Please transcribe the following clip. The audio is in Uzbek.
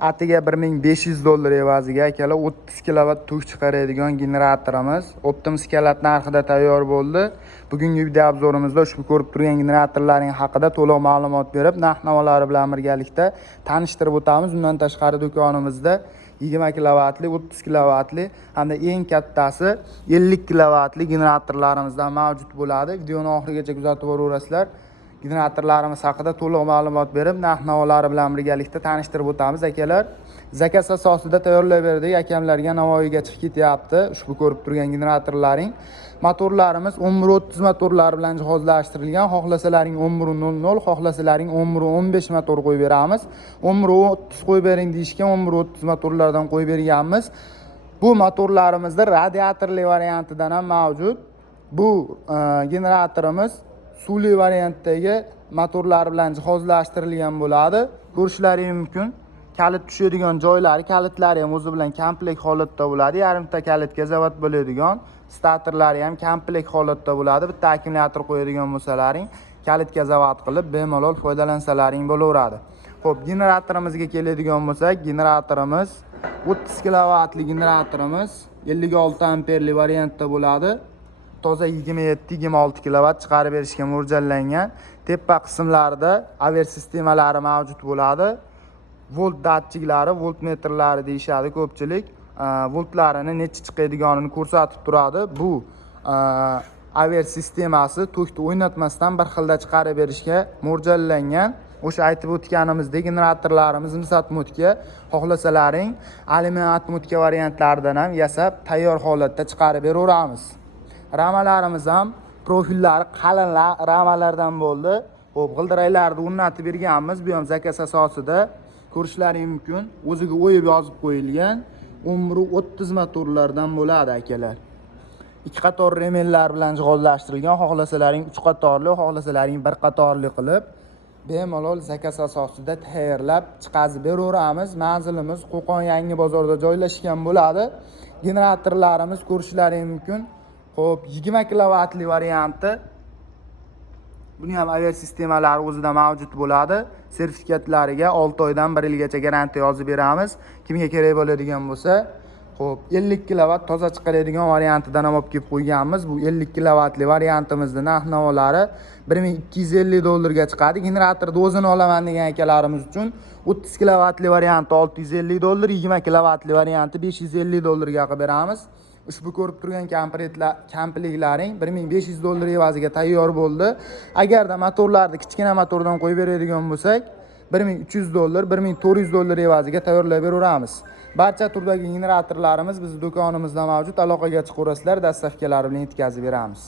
atiga $1500 evaziga akalar 30 kilovat tok chiqaradigan generatorimiz Optimus kalat narxida tayyor bo'ldi. Bugungi video obzorimizda ushbu ko'rib turgan generatorlarning haqida to'liq ma'lumot berib, narx-navolari bilan birgalikda tanishtirib o'tamiz. Undan tashqari do'konimizda 20 kilovatli, 30 kilovatli hamda eng kattasi 50 kilovatli generatorlarimizdan mavjud bo'ladi. Videoni oxirigacha kuzatib boraverasizlar. Generatorlarimiz haqida to'liq ma'lumot berib, narx-navolari bilan birgalikda tanishtirib o'tamiz akalar. Zakaz asosida tayyorlab berdik. Akamlarga Navoiyga chiqib ketyapti. Ushbu ko'rib turgan generatorlaring motorlarimiz 1130 motorlar bilan jihozlashtirilgan. Xohlasalaring 1100, xohlasalaring 1115 motor qo'yib beramiz. 1130 qo'yib bering deyishgan 1130 motorlardan qo'yib berganmiz. Bu motorlarimizda radiatorli variantidan ham mavjud. Bu generatorimiz suvli variantdagi motorlar bilan jihozlashtirilgan bo'ladi. Ko'rishlaringiz mumkin. Kalit tushadigan joylari, kalitlari ham o'zi bilan komplekt holatda bo'ladi. Yarimta kalitga zavat bo'ladigan, statorlari ham komplekt holatda bo'ladi. Bitta akkumulyator qo'yadigan bo'lsalaring, kalitga zavat qilib bemalol foydalansalaring bo'laveradi. Xo'p, generatorimizga keladigan bo'lsak, generatorimiz 30 kilovatli generatorimiz 56 amperli variantda bo'ladi. Toza 27-26 kilovat chiqarib berishga mo'ljallangan. Tepa qismlarida aver sistemalari mavjud bo'ladi. Volt datchiklari, voltmetrlari deyishadi ko'pchilik. Voltlarini necha chiqadiganini ko'rsatib turadi. Bu aver sistemasi tokni o'ynatmasdan bir xilda chiqarib berishga mo'ljallangan. O'sha aytib o'tganimizdek generatorlarimiz misatmotka, xohlasalaring alyumin atmotka variantlaridan ham yasab tayyor holatda chiqarib beraveramiz. Ramalarimiz ham profillari qalin ramalardan bo'ldi. Xo'p, g'ildiraylarni o'rnatib berganmiz. Bu ham zakaz asosida ko'rishlaringiz mumkin. O'ziga o'yib yozib qo'yilgan 1130 motorlardan bo'ladi akalar. 2 qator remellar bilan jihozlashtirilgan. Xohlasalaring 3 qatorli, xohlasalaring 1 qatorli qilib bemalol zakaz asosida tayyorlab chiqazib beraveramiz. Manzilimiz Qo'qon Yangi bozorda joylashgan bo'ladi. Generatorlarimiz ko'rishlaringiz mumkin. Xo'p, 20 kilovatli varianti. Buni ham aver sistemalari o'zida mavjud bo'ladi. Sertifikatlariga 6 oydan 1 yilgacha garantiya yozib beramiz. Kimga kerak bo'ladigan bo'lsa, xo'p, 50 kilovat toza chiqaradigan variantidan ham olib kelib qo'yganmiz. Bu 50 kilovatli variantimizning narx-navolari $1250 ga chiqadi. Generatorni o'zini olaman degan akalarimiz uchun 30 kilovatli varianti $650, 20 kilovatli varianti $550 ga qilib beramiz. Ushbu ko'rib turgan kompliklaring $1500 evaziga tayyor bo'ldi. Agarda motorlarni kichkina motordan qo'yib beradigan bo'lsak, $1300, $1400 evaziga tayyorlab beraveramiz. Barcha turdagi generatorlarimiz bizning do'konimizda mavjud. Aloqaga chiqaverasizlar, dastavkalar bilan yetkazib beramiz.